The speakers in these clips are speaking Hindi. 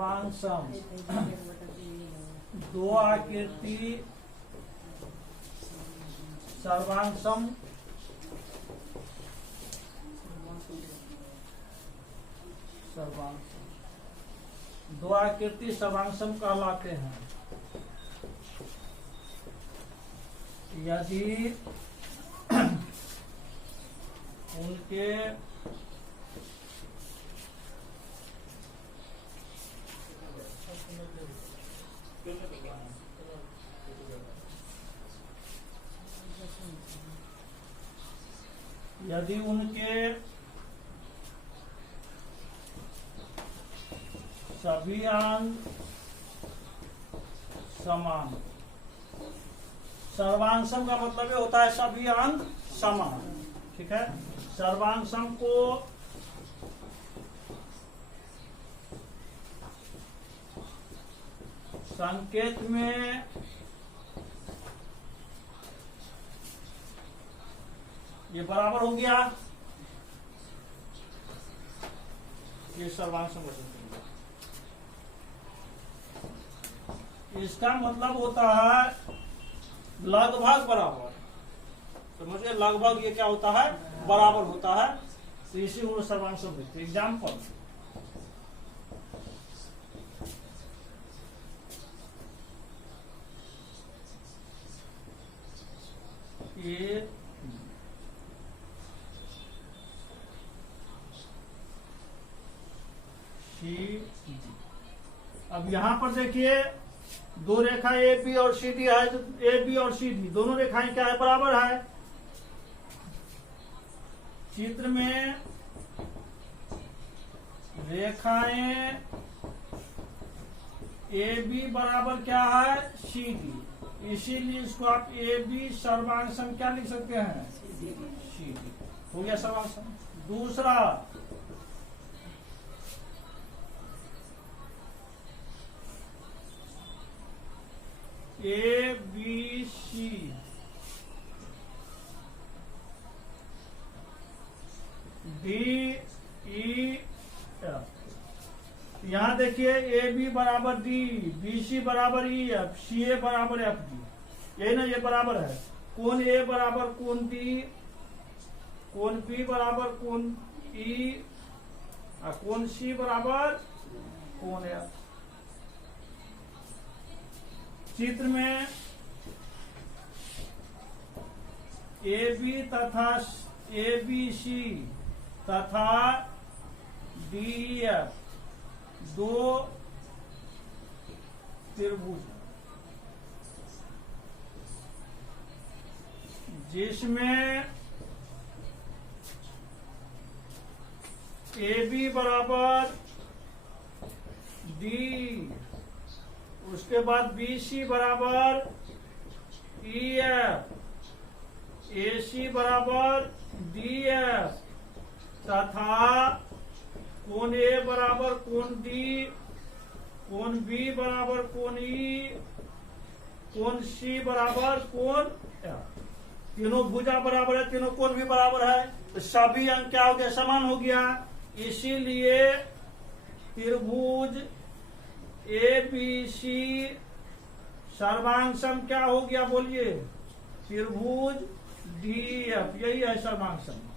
सर्वांशम दो आकृति सर्वांशम दो आकृति सर्वांशम कहलाते हैं यदि उनके सभी अंग समान। सर्वांशम का मतलब ये होता है सभी अंग समान। ठीक है, सर्वांशम को संकेत में ये बराबर हो गया, ये सर्वांशम का संकेत। इसका मतलब होता है लगभग बराबर। समझिए, लगभग ये क्या होता है, बराबर होता है। तो इसी को सर्वांशम कहते हैं। एग्जाम्पल, ए सी डी। अब यहां पर देखिए दो रेखा ए बी और सी डी है, तो ए बी और सी डी दोनों रेखाएं क्या है, बराबर है। चित्र में रेखाएं ए बी बराबर क्या है, सी डी, इसीलिए इसको आप ए बी सर्वांशम क्या लिख सकते हैं, सी डी। हो गया सर्वांशम। दूसरा, A B C D E F. यहां देखिए ए बी बराबर डी, बी सी बराबर ई एफ, सी ए बराबर एफ डी। यही ना, ये बराबर है। कोण ए बराबर कोण डी, कोण बी बराबर कोण ई, और कोण सी बराबर कोण एफ। चित्र में ए बी तथा ए बी सी तथा डी एफ दो त्रिभुज, जिसमें ए बी बराबर डी, उसके बाद बी सी बराबर ई एफ, ए सी बराबर डी एफ तथा कोण ए बराबर कोण डी, कोण बी बराबर कोण ई, कोण सी बराबर कोण एफ। तीनों भुजा बराबर है, तीनों कोण भी बराबर है, तो सभी अंक क्या हो गया, समान हो गया। इसीलिए त्रिभुज ए बी सी सर्वांशम क्या हो गया, बोलिए, त्रिभुज डी एफ। यही है सर्वांशम।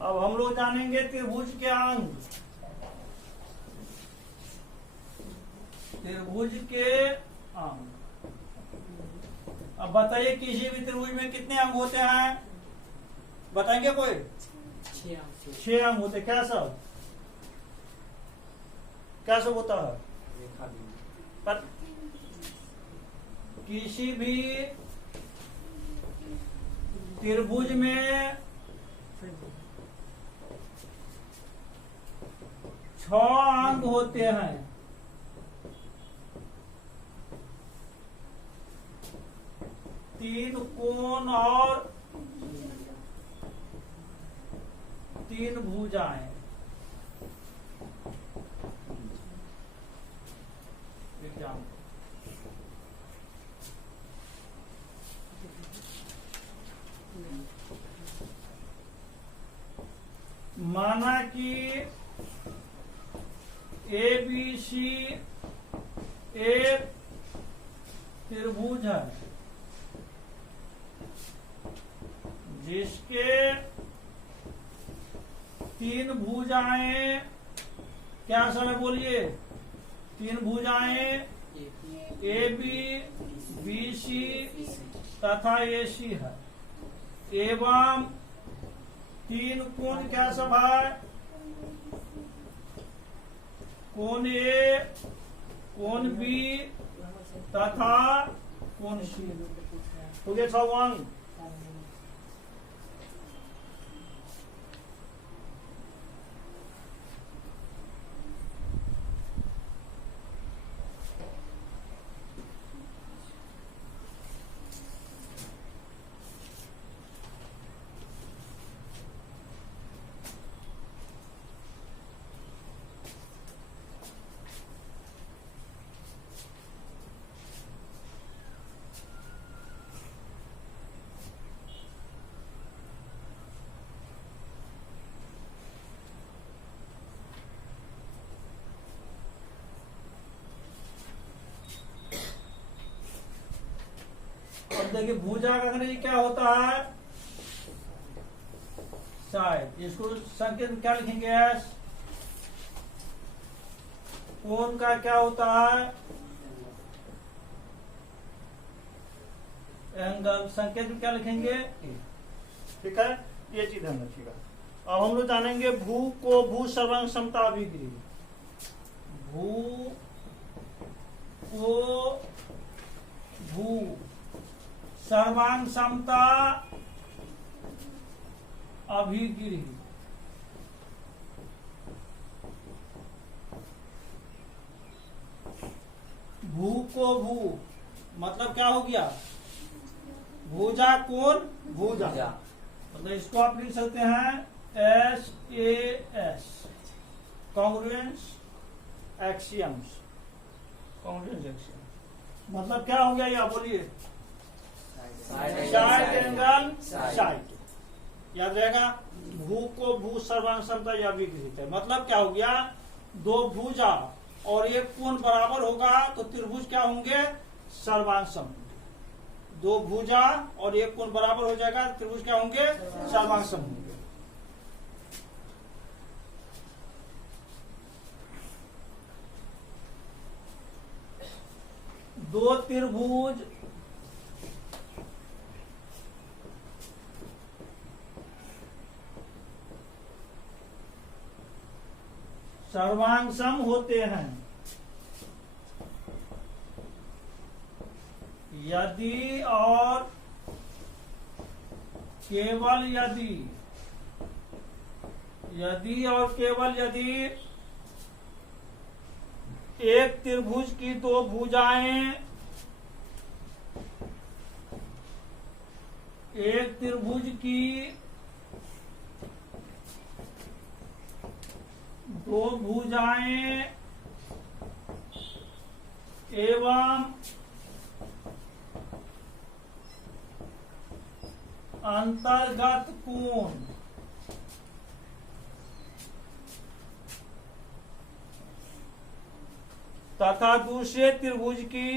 अब हम लोग जानेंगे त्रिभुज के अंग। त्रिभुज के अंग। अब बताइए किसी भी त्रिभुज में कितने अंग होते हैं, बताएंगे कोई? 6 अंग होते। क्या सब होता है? पर किसी भी त्रिभुज में 6 अंग होते हैं। 3 कोण और 3 भुजाएं। एग्जाम माना कि ABC एक त्रिभुज है जिसके 3 भुजाएं, क्या समय बोलिए, 3 भुजाएं AB, BC तथा AC है एवं 3 कोण क्या सब है, कोण A, कोण B तथा कोण C। हो गया 6 अंक। अब देखिए भुजा का अंग्रेजी क्या होता है, साइड। इसको संकेत में क्या लिखेंगे, एस। कोण का क्या होता है, एंगल। संकेत में क्या लिखेंगे, ठीक है। ये चीज ध्यान रखिएगा। अब हम लोग जानेंगे भू को, भू सर्वांग समता अभिक्रिया। भू को भू सर्वांग समता अभिगिरी। भू को भू मतलब क्या हो गया, भुजा कोण भुजा। मतलब इसको आप लिख सकते हैं SAS, congruence axioms. Congruence axiom मतलब क्या हो गया, या बोलिए, साइड एंगल साइड। याद रहेगा। भू को भू सर्वांग समता या विकृत है, मतलब क्या हो गया, 2 भुजा और एक कोण बराबर होगा तो त्रिभुज क्या होंगे, सर्वांग सम। 2 भुजा और एक कोण बराबर हो जाएगा, त्रिभुज क्या होंगे, सर्वांग सम होंगे। दो त्रिभुज सर्वांग सम होते हैं यदि और केवल यदि, यदि और केवल यदि एक त्रिभुज की 2 भुजाएं, एक त्रिभुज की 2 भुजाएं एवं अंतर्गत कोण तथा दूसरे त्रिभुज की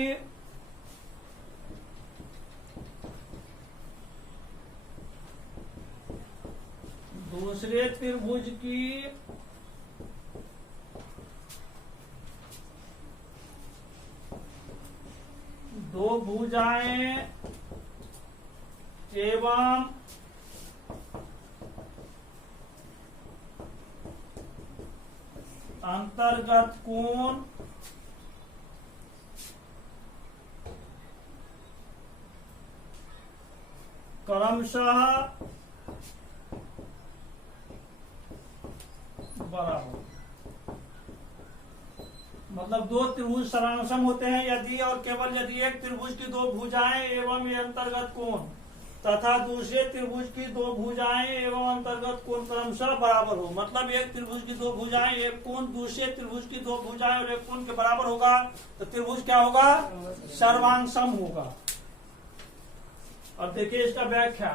दो भुजाएं एवं अंतर्गत कोण क्रमशः बराबर। मतलब दो त्रिभुज सर्वांगसम होते हैं यदि और केवल यदि एक त्रिभुज की दो भुजाएं एवं ये अंतर्गत कोण तथा दूसरे त्रिभुज की दो भुजाएं एवं अंतर्गत कोण क्रमशः बराबर हो। मतलब एक त्रिभुज की दो भुजाएं एक कोण दूसरे त्रिभुज की दो भुजाएं और एक कोण के बराबर होगा तो त्रिभुज क्या होगा? सर्वांगसम होगा। अब देखिए इसका व्याख्या।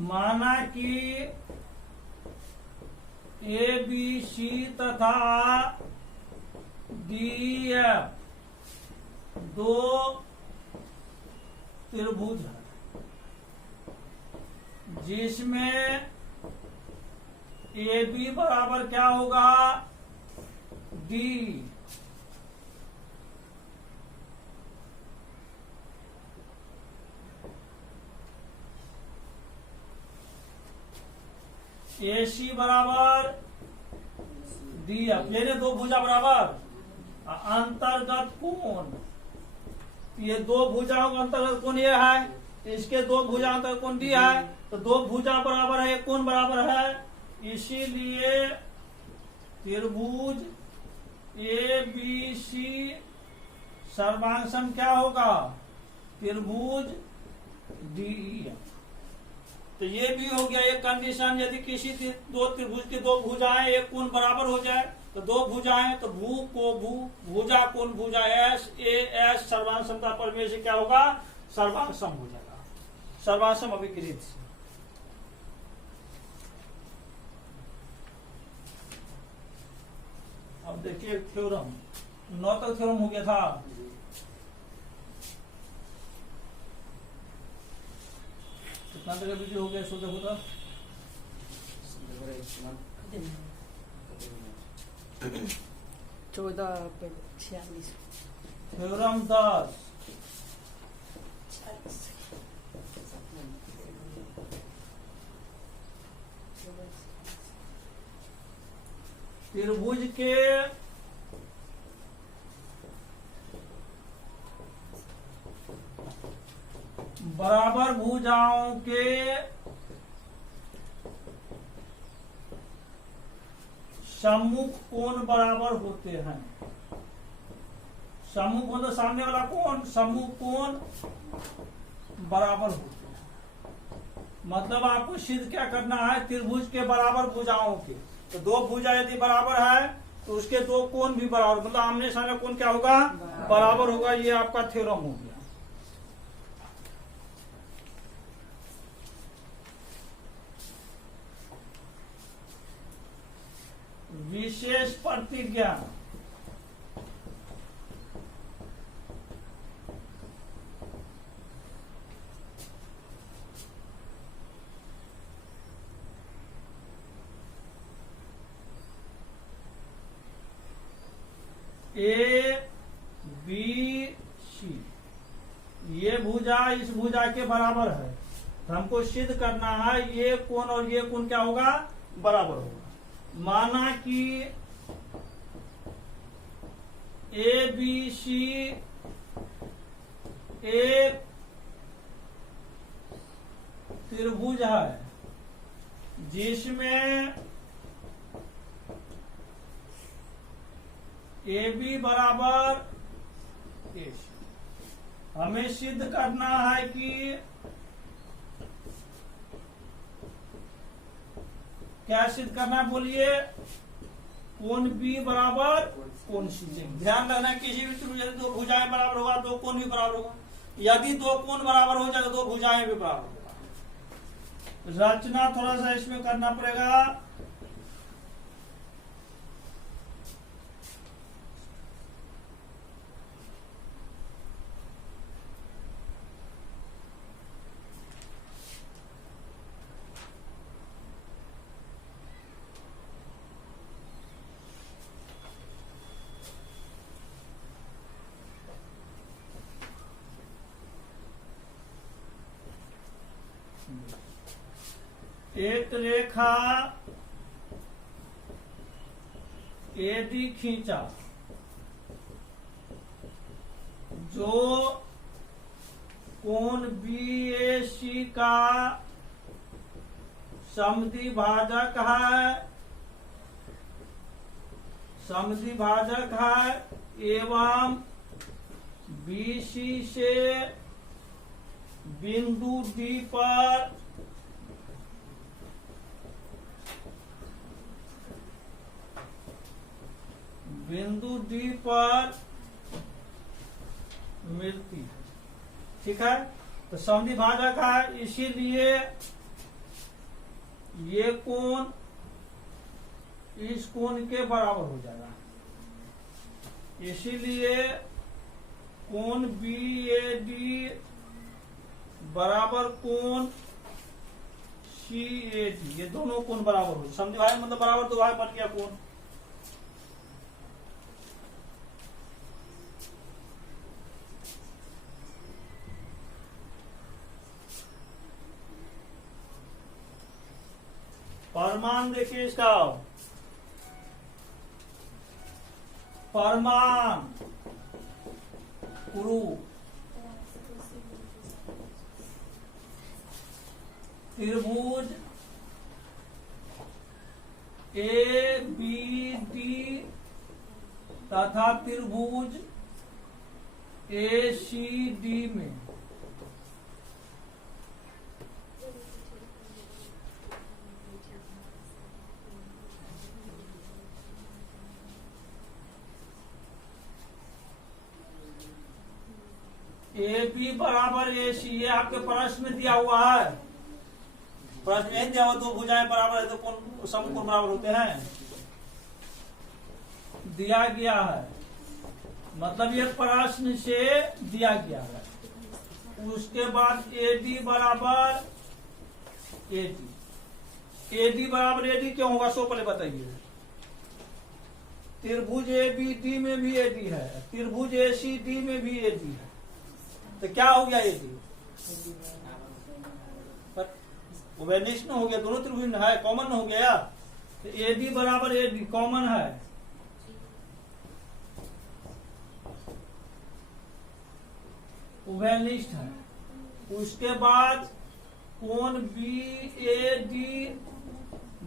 माना कि ए बी सी तथा डी एफ दो त्रिभुज है जिसमें ए बी बराबर क्या होगा? डी। ए सी बराबर डी एफ, लेने दो भुजा बराबर अंतर्गत कोण। ये दो भुजाओं का अंतर्गत कोण ये है, इसके दो भुजा अंतर्गत कोण डी है, तो दो भुजा बराबर है एक कोण बराबर है। इसीलिए त्रिभुज ए बी सी सर्वांगसम क्या होगा? त्रिभुज डी एफ। तो ये भी हो गया एक कंडीशन। यदि किसी दो त्रिभुज की दो भुजाएं एक कोण बराबर हो जाए तो दो भुजाएं तो भू को भू भुजा कोण भुजा एस ए एस सर्वांगसमता प्रमेय से क्या होगा? सर्वांगसम हो जाएगा। सर्वांगसम अभिकृत। अब देखिए थ्योरम 9 तक थ्योरम हो गया था। कितना तक वीडियो हो गया? सो देखो तो 14:46। थ्योरम 10 त्रिभुज के बराबर भुजाओं के सम्मुख कोण बराबर होते हैं। सम्मुख कोण तो सामने वाला कोण, सम्मुख कोण बराबर होते हैं। मतलब आपको सिद्ध क्या करना है? त्रिभुज के बराबर भुजाओं के, तो दो भुजा यदि बराबर है तो उसके दो कोण भी बराबर, मतलब आमने सामने कोण क्या होगा? बराबर होगा। ये आपका थ्योरम हो गया। विशेष प्रतिज्ञा। ए बी सी ये भुजा इस भुजा के बराबर है, तो हमको सिद्ध करना है ये कोण और ये कोण क्या होगा? बराबर होगा। माना कि ए बी सी एक त्रिभुज है जिसमें ए बी बराबर ए सी। हमें सिद्ध करना है कि क्या सिद्ध करना है? बोलिए। कोण बी बराबर कोण सी। ध्यान रखना किसी भी त्रिभुज यदि दो भुजाएं बराबर होगा दो कोण भी बराबर होगा। यदि दो कोण बराबर हो जाएगा दो भुजाएं भी बराबर होगा। रचना थोड़ा सा इसमें करना पड़ेगा। एक रेखा एडी खींचा जो कोण BAC का समद्विभाजक है एवं BC से बिंदु D पर मिलती है। ठीक है, तो समद्विभाजक है, इसीलिए ये कोण इस कोण के बराबर हो जाएगा। इसीलिए कोण BAD बराबर कोण CAD, ये दोनों कोण बराबर हो। समद्विभाजक मतलब बराबर, तो भाई बन गया कोण। परमाण देखिए इसका, परमाण कुरु त्रिभुज ABD तथा त्रिभुज ACD में AB बराबर AC, ये आपके प्रश्न में दिया हुआ है। प्रश्न में दिया हुआ दो भुजाएं बराबर है तो कौन समकोण बराबर होते हैं, दिया गया है। मतलब ये प्रश्न से दिया गया है। उसके बाद AD बराबर AD क्यों होगा, सो पहले बताइए। त्रिभुज ABD में भी AD है, त्रिभुज ACD में भी AD है, तो क्या हो गया AD? उभयनिष्ठ हो गया, दोनों त्रिभुज है, कॉमन हो गया। तो AD बराबर AD कॉमन है। उभयनिष्ठ है। उसके बाद कोण BAD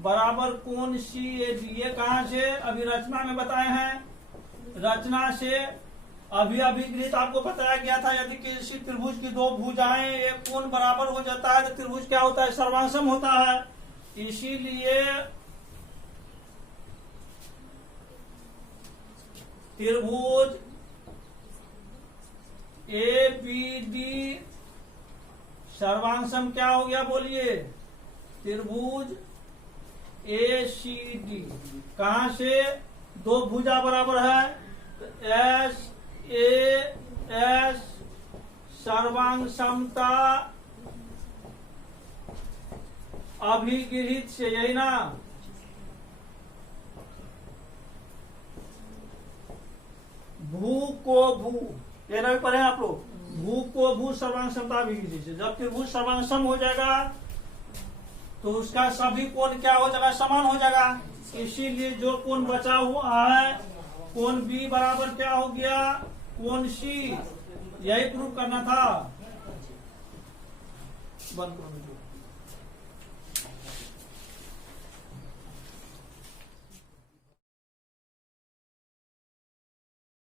बराबर कोण CAD, ये कहां से? अभी रचना में बताए हैं। रचना से अभी गृहित आपको बताया गया था, यदि किसी त्रिभुज की दो भुजाएं एक कोण बराबर हो जाता है तो त्रिभुज क्या होता है, सर्वांसम होता है। इसीलिए त्रिभुज ABD सर्वांसम क्या हो गया बोलिए, त्रिभुज ACD। कहां से? दो भुजा बराबर है तो SAS सर्वांग समता अभिगृहित से, यही ना। भू को भू, ये ना भी पढ़े आप लोग। भू को भू सर्वांग समता अभिगृहित से। जब त्रिभुज सर्वांग हो जाएगा तो उसका सभी कोण क्या हो जाएगा, समान हो जाएगा। इसीलिए जो कोण बचा हुआ है, कोण B बराबर क्या हो गया, कोण C। यही प्रूव करना था। बंद करो।